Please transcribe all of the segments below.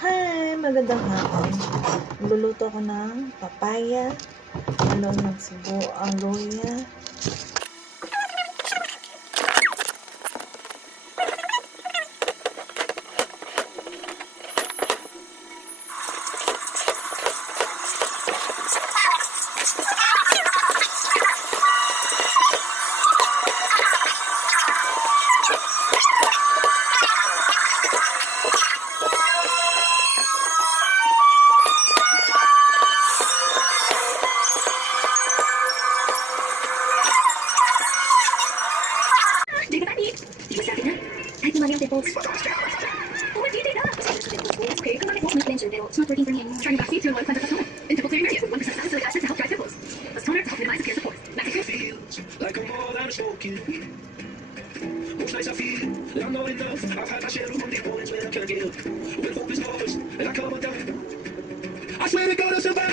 Hi! Magandang hapon. Luluto ko ng papaya, talong ng sibo, ang luya. Okay, come on, it won't make mention. It's not working for me anymore. Trying to backseat to avoid contact with someone. In typical area, 1% status really access to help drive temples. Let's toner to help minimize peer support. That's it. Feels like I'm more than a smoking. Most nights I feel like I'm not enough. I've had my share of Monday mornings when I can't get up. When hope is lost and I come undone. I swear we're gonna survive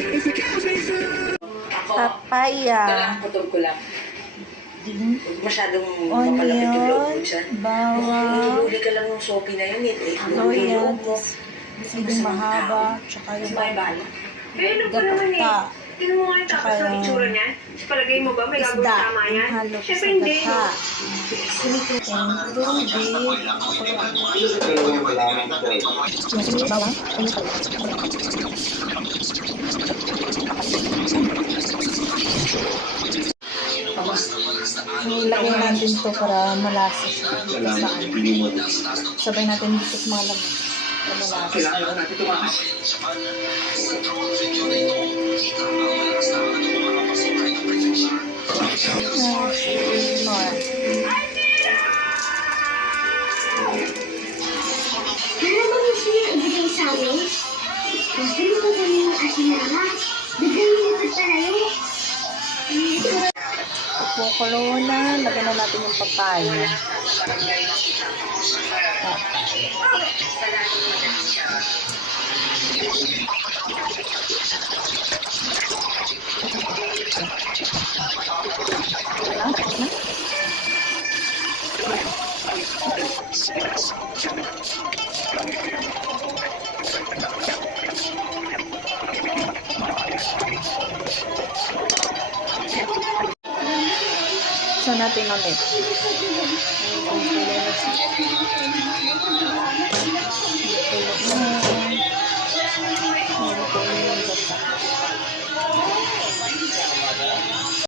if it kills me soon. Papaya, Putol ko lang. Masyadong mapalapit yung loob onion, mo siya. bawang, Huli ka lang ng soapy na yun eh. luya, siling mahaba, tsaka yung May bala. Eh, ano pa naman eh? gata, Tignan mo nga yung tapos Tsaka ng itsura niya. Sa palagay mo ba may gagawin isda, tama yan? yung halo Siyempre sa hindi. gata, sinitin, lubi, bawang, ilagay natin to para malasa siya. Sabay natin dito sa mga lamas. Malasa. Kailangan natin tumakas. More. Ano ba gusto niya ibigay sa amin? Gusto mo ba kami ng ating ama? Bigyan mo ito talayo. Kukulo na. Lagyan na natin yung papaya. So natin ulit.